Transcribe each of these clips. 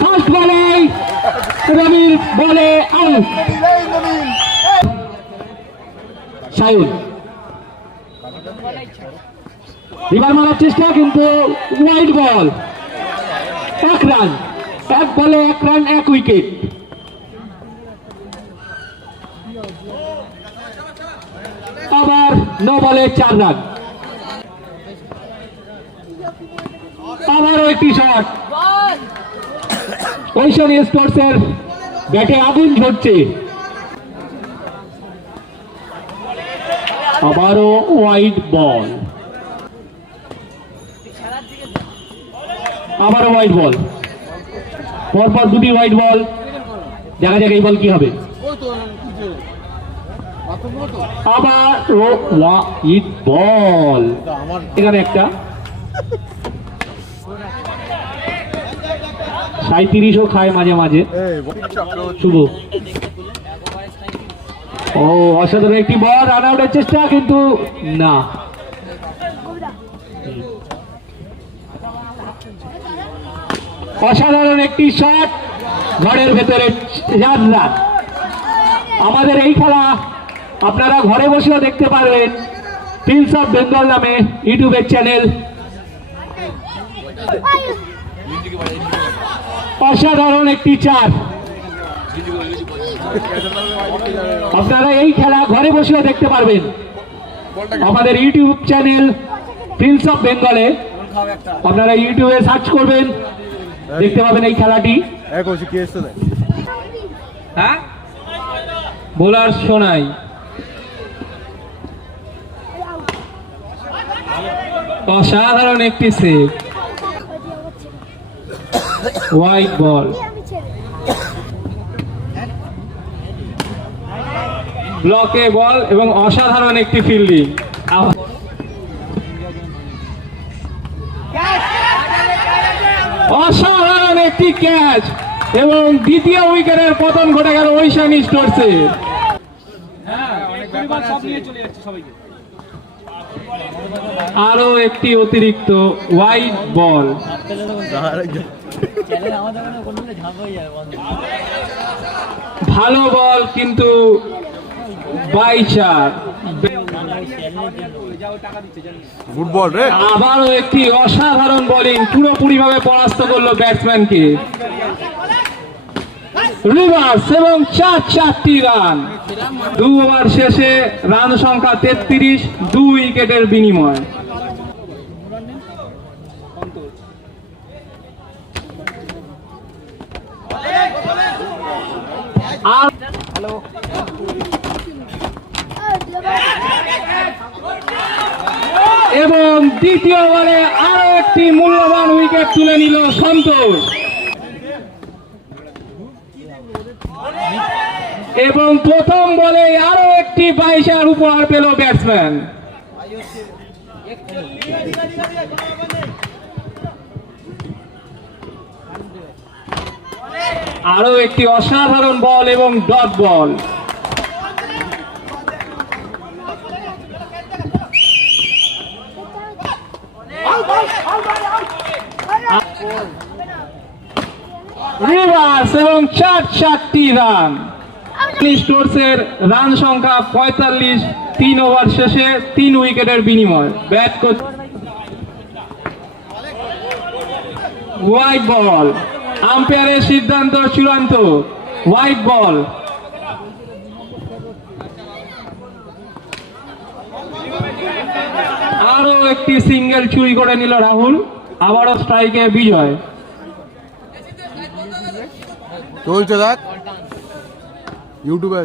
First বলে রবির বলে আউট। সায়ুন এবার মারার চেষ্টা, কিন্তু ওয়াইড বল। 1 রান, 1 বলে 1 রান, 1 উইকেট। আবার 9 বলে 4 রান। আবারও একটি শট, ওইশন স্পোর্টসের ব্যাটে আগুন ঝরছে। আবারও ওয়াইড বল, আবারও ওয়াইড বল, পরপর 2টি ওয়াইড বল। দেখা যাক এই বল কি হবে। আবার ওয়াইড বল, এখানে একটা 37ও খায় মাঝে মাঝে শুভ। ও অসাধারণ একটি বল, রান আউটের চেষ্টা, কিন্তু না। অসাধারণ একটি শট, ঘরের ভেতরে 4 রান। আমাদের এই খেলা আপনারা ঘরে বসেও দেখতে পারবেন প্রিন্স অফ বেঙ্গল নামে ইউটিউবের চ্যানেল। অসাধারণ একটি 4। আপনারা এই খেলা ঘরে বসেও দেখতে পারবেন আমাদের ইউটিউব চ্যানেল প্রিন্স অফ বেঙ্গলে। আপনারা ইউটিউবে সার্চ করবেন, দেখতে পাবেন এই খেলাটি। হ্যাঁ, বোলার শোনাই, অসাধারণ একটি সেভ, ওয়াইড বল। ব্লকে বল এবং অসাধারণ একটি ফিল্ডিং। অসাধারণ একটি ক্যাচ এবং দ্বিতীয় উইকেটের পতন ঘটে গেল ওইশন স্টোর্সে। আরো একটি অতিরিক্ত ওয়াইড বল। ভালো বল, কিন্তু 22 ফুটবল রে। আবারও একটি অসাধারণ বোলিং, পুরোপুরি ভাবে পরাস্ত করলো ব্যাটসম্যানকে। রিভার্স এবং 4টি রান। 2 ওভার শেষে রান সংখ্যা 33, 2 উইকেটের বিনিময়। এবং দ্বিতীয় ওভারে আরো একটি মূল্যবান উইকেট তুলে নিল সন্তোষ। এবং প্রথম বলে আরো একটি 22 উপহার পেল ব্যাটসম্যান। আরো একটি অসাধারণ বল এবং ডট বল। রিভার্স এবং 4টি রান। স্টোর্সের রান সংখ্যা 45, 3 ওভার শেষে 3 উইকেটের বিনিময়। ব্যাট করছে ওয়াইড বল, আম্পায়ারের সিদ্ধান্ত চূড়ান্ত, ওয়াইড বল। আরো একটি সিঙ্গেল চুরি করে নিল রাহুল। আবারও স্ট্রাইকে বিজয়। চলছে দেখ ইউটিউবে,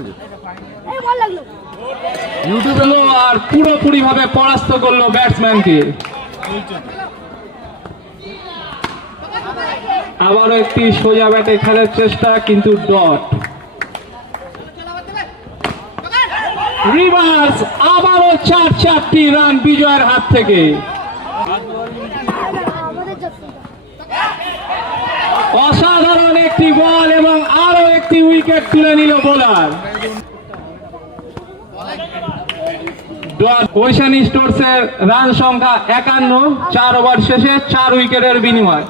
আর পুরোপুরি ভাবে পরাস্ত করলো ব্যাটসম্যানকে। আবারও একটি সোজা ব্যাটে খেলার চেষ্টা, কিন্তু ডট। রিভার্স, আবারও 4টি রান বিজয়ের হাত থেকে। অসাধারণ একটি বল এবং আরো একটি উইকেট তুলে নিল বোলার। ওইশান স্টোরসের রান সংখ্যা 51, 4 ওভার শেষে 4 উইকেটের বিনিময়।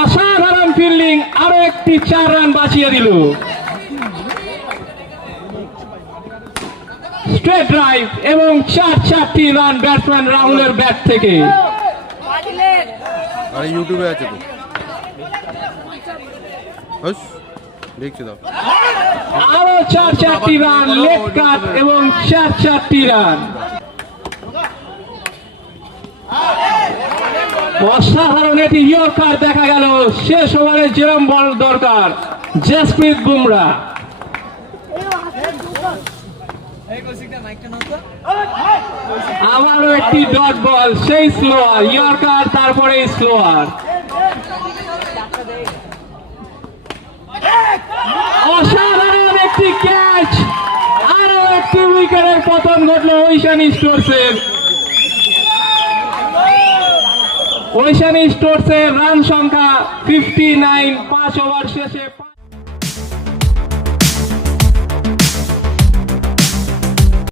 অসাধারণ ফিল্ডিং, আরো একটি 4 রান বাঁচিয়ে দিল। স্ট্রেট ড্রাইভ এবং 4টি রান ব্যাটসম্যান রাহুলের ব্যাট থেকে। আরে ইউটিউবে আছে তো। হস দেখছি দাও। আরো 4টি রান, লেগ কাট এবং 4টি রান। অসাধারণ এটি ইয়র্কার দেখা গেল। শেষ ওভারে যেরম বল দরকার, জসপ্রীত বুমরা। আবারও একটি ডট বল, সেই স্লোয়ার ইয়র্কার, তারপরে স্লোয়ার। অসাধারণ একটি ক্যাচ, আরো একটি উইকেটের পতন ঘটল ওইশান স্টোরসের। ওইশান স্টোরসের রান সংখ্যা 59, 5 ওভার শেষে